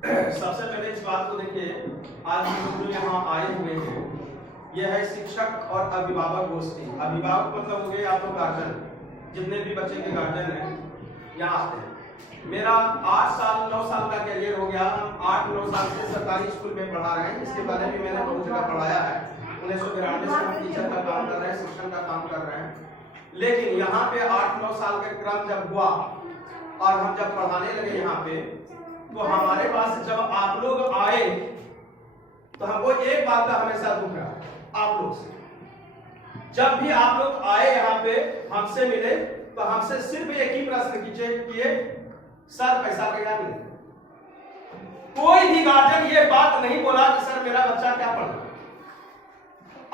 सबसे पहले इस बात को देखिए, आज हम लोग जो यहाँ आए हुए हैं, यह है शिक्षक और अभिभावक गोष्ठी। अभिभावक मतलब हो गए आप लोग गार्जियन, जितने भी बच्चे के गार्जियन हैं यहाँ आते हैं। मेरा 8 साल 9 साल का कैरियर हो गया। हम 8-9 साल से सरकारी स्कूल में पढ़ा रहे हैं। इसके पहले भी मैंने बहुत जगह पढ़ाया है। 1992 से हम टीचर का काम कर रहे हैं, शिक्षण का काम कर रहे हैं। लेकिन यहाँ पे 8-9 साल का क्रम जब हुआ और हम जब पढ़ाने लगे यहाँ पे, तो हमारे पास जब आप लोग आए तो हमको एक बात का हमेशा दुख रहा आप लोग से। जब भी आप लोग आए यहाँ पे हमसे मिले तो हमसे सिर्फ एक ही प्रश्न किए, सर पैसा क्या मिले। कोई भी गार्जियन ये बात नहीं बोला कि सर मेरा बच्चा क्या पढ़ रहा।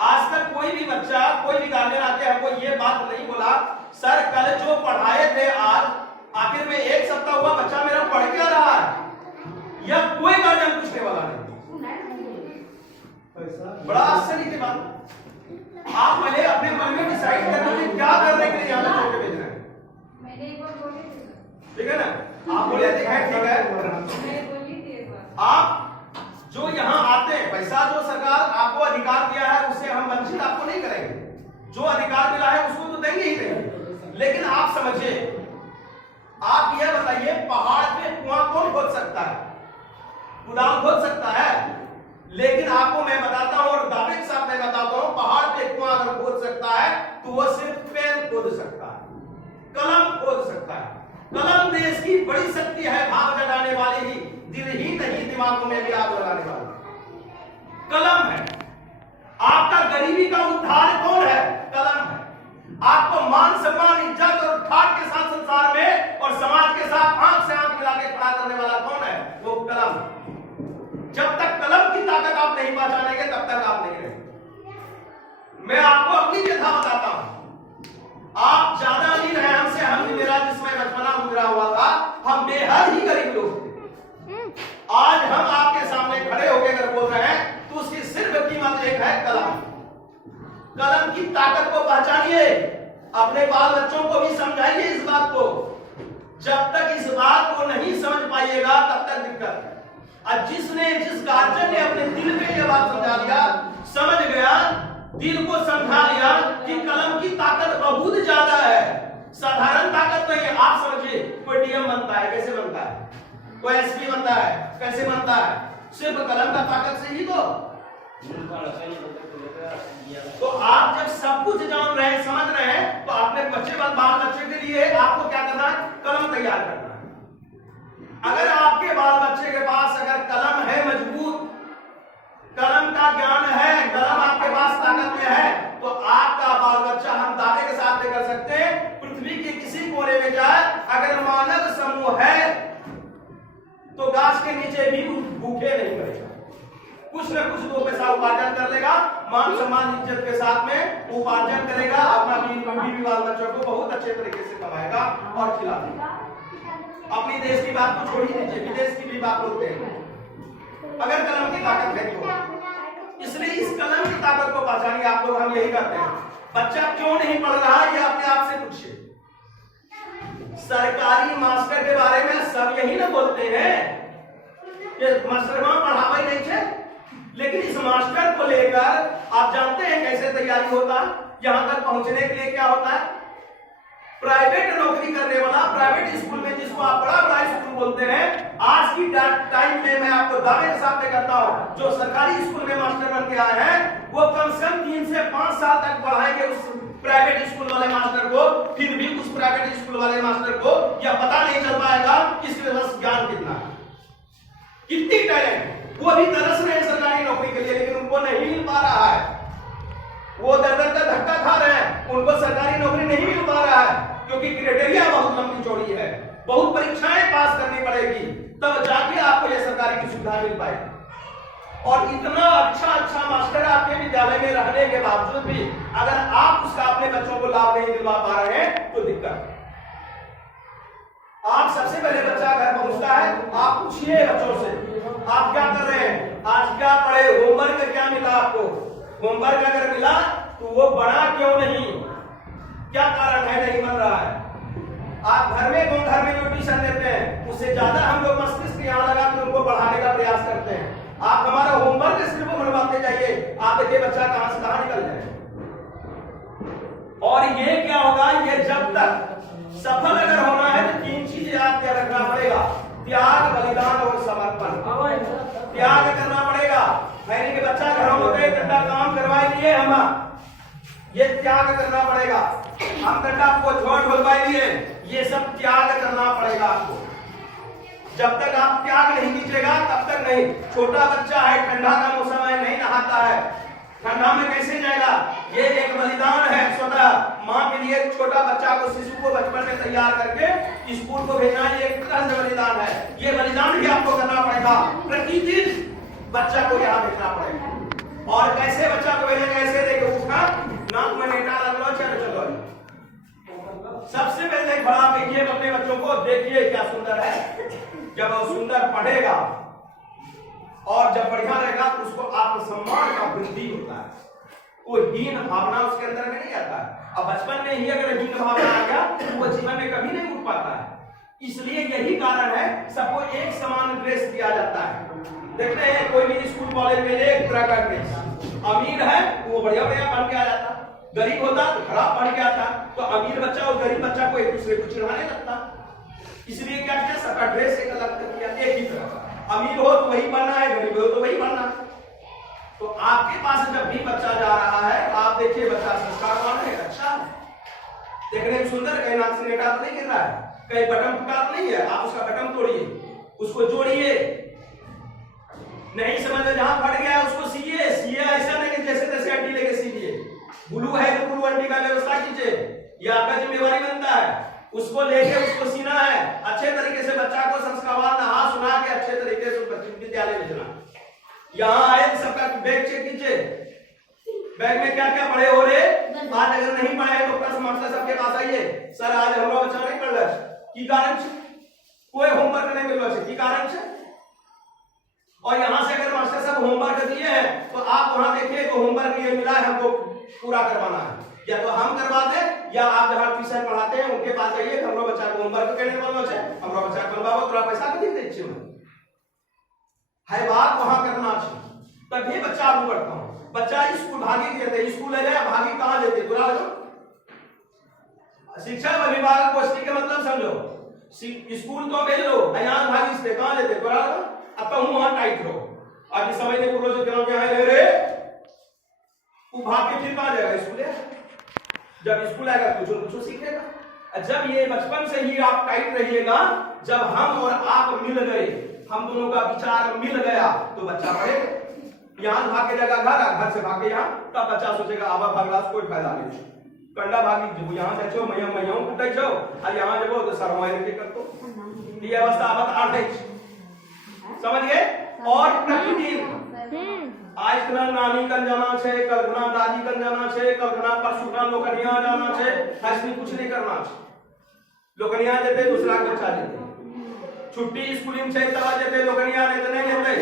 आज तक कोई भी बच्चा, कोई भी गार्जियन आके हमको ये बात नहीं बोला, सर कल जो पढ़ाए थे आज आखिर में 1 सप्ताह हुआ बच्चा मेरा पढ़ क्या रहा है। या कोई गार्जियन पूछने वाला नहीं। बड़ा आश्चर्य की बात। आप पहले अपने मन में डिसाइड करना कि क्या करने के लिए यहाँ पे छोटे भेज रहे हैं। मैंने एक बार बोली थी, ठीक है ना, आप बोले थे ठीक है। आप जो यहाँ आते हैं, पैसा जो सरकार आपको अधिकार दिया है उससे हम वंचित आपको नहीं करेंगे। जो अधिकार मिला है उसको तो देंगे ही देंगे। लेकिन आप समझिए, आप यह बताइए, पहाड़ पे कुआं कौन खोद सकता है? कुदाल खोद सकता है। लेकिन आपको मैं बताता हूं और दावे के साथ मैं बताता हूं, पहाड़ पे कुआं अगर खोद सकता है तो वो सिर्फ पेन खोद सकता है, कलम खोद सकता है। कलम देश की बड़ी शक्ति है, भाग जगाने वाली ही, दिल ही नहीं दिमागों में भी आग लगाने वाली कलम है। आपका गरीबी का उद्धार कौन है? कलम है। आपको मान सम्मान इज्जत और ठाट के साथ संसार में और समाज के साथ आंख से आंख मिला के खड़ा करने वाला कौन है? वो कलम। जब तक कलम की ताकत आप नहीं पहचानेंगे तब तक आप नहीं रहेंगे। मैं आपको अपनी कथा बताता हूं। आप ज्यादा नहीं रहे हमसे, हम मेरा जिसमें बचपना गुजरा हुआ था, हम बेहद ही गरीब लोग थे। आज हम आपके सामने खड़े होकर अगर बोल रहे हैं तो उसकी सिर्फ कीमत एक है, कलम। कलम की ताकत को पहचानिए, अपने बाल बच्चों को भी समझाइए इस बात को। जब तक इस बात को नहीं समझ पाइएगा तब तक दिक्कत है। और जिस गार्जियन ने अपने दिल में यह बात समझा दिया, समझ गया, दिल को समझा लिया कि कलम की ताकत बहुत ज्यादा है, साधारण ताकत नहीं है। आप समझिए, कोई डीएम बनता है, कैसे बनता है? कोई एसपी बनता है, कैसे बनता है? सिर्फ कलम का ताकत से ही तो आप जब सब कुछ जान रहे हैं, समझ रहे हैं, तो अपने बाल बच्चे के लिए आपको क्या करना है? कलम तैयार करना है। अगर आपके बाल बच्चे के पास अगर कलम है, मजबूत कलम का ज्ञान है, कलम आपके पास ताकत में है, तो आपका बाल बच्चा, हम दावे के साथ कर सकते हैं, पृथ्वी के किसी कोने में जाए, अगर मानव समूह है तो गाछ के नीचे भी भूखे नहीं पड़ेगा, कुछ न कुछ 2 पैसा उपार्जन कर लेगा, मान सम्मान इज्जत के साथ में उपार्जन करेगा, अपना बीवी बाल बच्चों को बहुत अच्छे तरीके से कमाएगा और खिला देगा। अपनी देश की बात तो छोड़ ही दीजिए, विदेश की भी बात होते हैं, अगर कलम की ताकत है तो। इसलिए इस कलम की ताकत को पहचानिए। आप लोग, हम यही करते हैं। बच्चा क्यों नहीं पढ़ रहा है, ये अपने आप से पूछिए। सरकारी मास्टर के बारे में सब यही ना बोलते हैं कि मास्टर पढ़ावा ही नहीं है, लेकिन इस मास्टर को लेकर आप जानते हैं कैसे तैयारी होता है, यहां तक पहुंचने के लिए क्या होता है? प्राइवेट नौकरी करने वाला, प्राइवेट स्कूल में, जिसको आप बड़ा स्कूल बोलते हैं, आज की टाइम में मैं आपको दावे के साथ करता हूं, जो सरकारी स्कूल में मास्टर बन के आए हैं, वो कम से कम 3 से 5 साल तक पढ़ाएंगे उस प्राइवेट स्कूल वाले मास्टर को। फिर भी उस प्राइवेट स्कूल वाले मास्टर को यह पता नहीं चल पाएगा कि इसके पास ज्ञान कितना है, कितनी टैलेंट। वो भी तरस रहे हैं सरकारी नौकरी के लिए, लेकिन उनको नहीं मिल पा रहा है। वो दर दर का धक्का खा रहे हैं, उनको सरकारी नौकरी नहीं मिल पा रहा है, क्योंकि क्राइटेरिया बहुत लंबी चौड़ी है, बहुत परीक्षाएं पास करनी पड़ेगी, तब जाके आपको यह सरकारी की सुविधा मिल पाएगी। और इतना अच्छा मास्टर आपके विद्यालय में रहने के बावजूद भी अगर आप उसका अपने बच्चों को लाभ नहीं दिलवा पा रहे हैं तो दिक्कत है। आप सबसे पहले बच्चा घर पहुंचता है, आप पूछिए बच्चों से, आप क्या कर रहे हैं, आज क्या पढ़े, होमवर्क क्या मिला आपको? होमवर्क अगर मिला तो वो बना क्यों नहीं, क्या कारण है नहीं बन रहा है? आप घर में जो ट्यूशन देते हैं उससे ज्यादा हम लोग मस्तिष्क यहाँ लगा कर उनको पढ़ाने का आप हमारा होमवर्क सिर्फ बनवाते जाइए, आप देखिए बच्चा कहां से कहां निकल जाए। और ये क्या होगा, ये जब तक सफल अगर होना है तो 3 चीजें आपको रखना पड़ेगा, त्याग, बलिदान और समर्पण। त्याग करना पड़ेगा, यानी कि बच्चा घरों में गए गड्ढा काम करवाए लिए हम, ये त्याग करना पड़ेगा। हम गड्ढा को ढोलवाए लिए, ये सब त्याग करना पड़ेगा आपको। जब तक आप त्याग नहीं कीजिएगा तब तक नहीं। छोटा बच्चा है, ठंडा का मौसम है, नहीं नहाता है, ठंडा में कैसे जाएगा, ये एक बलिदान है। स्वतः माँ के लिए छोटा बच्चा को, शिशु को बचपन में तैयार करके स्कूल को भेजना, ये एक तरह से बलिदान है। ये बलिदान भी आपको करना पड़ेगा, प्रतिदिन बच्चा को यहाँ भेजना पड़ेगा। और कैसे बच्चा को भेजे, कैसे देखे, उसका नाक में नेटा लगलो, चलो चलो। सबसे पहले खड़ा देखिए अपने बच्चों को, देखिए क्या सुंदर है। जब वो सुंदर पढ़ेगा और जब बढ़िया रहेगा तो उसको आत्मसम्मान का वृद्धि होता है, कोई हीन भावना उसके अंदर में नहीं आता है। अब बचपन में ही अगर हीन भावना आ गया तो वो जीवन में कभी नहीं उठ पाता है। इसलिए यही कारण है सबको एक समान ड्रेस दिया जाता है। देखते हैं कोई भी स्कूल कॉलेज में एक तरह का ड्रेस, अमीर है तो वो बढ़िया बढ़िया पहन के आ जाता, गरीब होता तो खराब पहन के आता। तो अमीर बच्चा और गरीब बच्चा को एक दूसरे को चिढ़ाने लगता। इसलिए क्या किया, सबका ड्रेस एक अलग कर दिया, एक ही तरह का। अमीर हो तो वही पढ़ना है, गरीब हो तो वही पढ़ना है। तो आपके पास जब भी बच्चा जा रहा है, आप देखिए बच्चा संस्कारवान है, अच्छा है, देखने में सुंदर, कहीं नाक से नेटा तो नहीं गिर रहा है, कहीं बटन फुटा तो नहीं है, आप उसका बटन तोड़िए, उसको जोड़िए। नहीं समझ में जहां फट गया उसको सीइए। सीए ऐसा नहीं कि जैसे तैसे अंटी लेके सीइए। ब्लू है तो ब्लू अंटी का व्यवस्था कीजिए, ये आपका जिम्मेवारी बनता है। उसको लेके उसको सीना है, अच्छे तरीके से बच्चा को संस्कारवान नहा सुना के अच्छे तरीके से विद्यालय भेजना। यहाँ आए सबका बैग चेक कीजिए, बैग में क्या क्या पढ़े हो रे। आज अगर नहीं पढ़े तो प्रश्न मास्टर सबके पास आइए, सर आज हमारा बच्चा नहीं पढ़ रहा है, की कारण से कोई होमवर्क नहीं मिल रहा है, की कारण से। और यहाँ से अगर मास्टर साहब होमवर्क दिए हैं तो आप वहां देखिए तो होमवर्क ये मिला है हमको पूरा करवाना है, या तो हम करवाते या आप जहाँ ट्यूशन पढ़ाते हैं उनके पास जाइए, हमारा बच्चा को होमवर्क करने वाला है, हमारा बच्चा बनवाओ, थोड़ा पैसा भी दे दीजिए है, बात वहां करना चाहिए, तभी बच्चा आगे बढ़ता हूं। बच्चा स्कूल भागी देते, स्कूल ले जाए भागी कहां देते, पूरा शिक्षा विभाग गोष्ठी के मतलब समझो, स्कूल तो भेज लो, यहाँ भागी से कहां देते, पूरा अब तो वहां टाइट रहो। अब इस समय ने पूर्वज दिनों के ले रे वो भाग के फिर कहां जाएगा, स्कूल है। जब स्कूल आएगा कुछ सीखेगा। जब ये बचपन से ही आप टाइट रहिएगा, जब हम और आप मिल गए, हम दोनों का विचार मिल गया तो बच्चा पढ़ेगा। यहाँ भाग के जाएगा घर से भाग के यहाँ, तब बच्चा सोचेगा आवा भागला से कोई फायदा नहीं, कंडा भागी यहाँ से छो मैया कुटे छो और यहाँ जब तो सरमाए के करतो, ये अवस्था आवत आठ है, समझिए। और प्रतिदिन आज कल नानी कन जाना छे, कल घना दादी कन जाना छे, कल घना परसुना लोकनिया जाना छे, ऐसे कुछ नहीं करना छे। लोकनिया जेते दूसरा के बच्चा जेते, छुट्टी स्कूलिंग छे तब जेते लोकनिया नहीं तो नहीं जेते,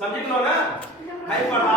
समझी लो ना, है पढ़ा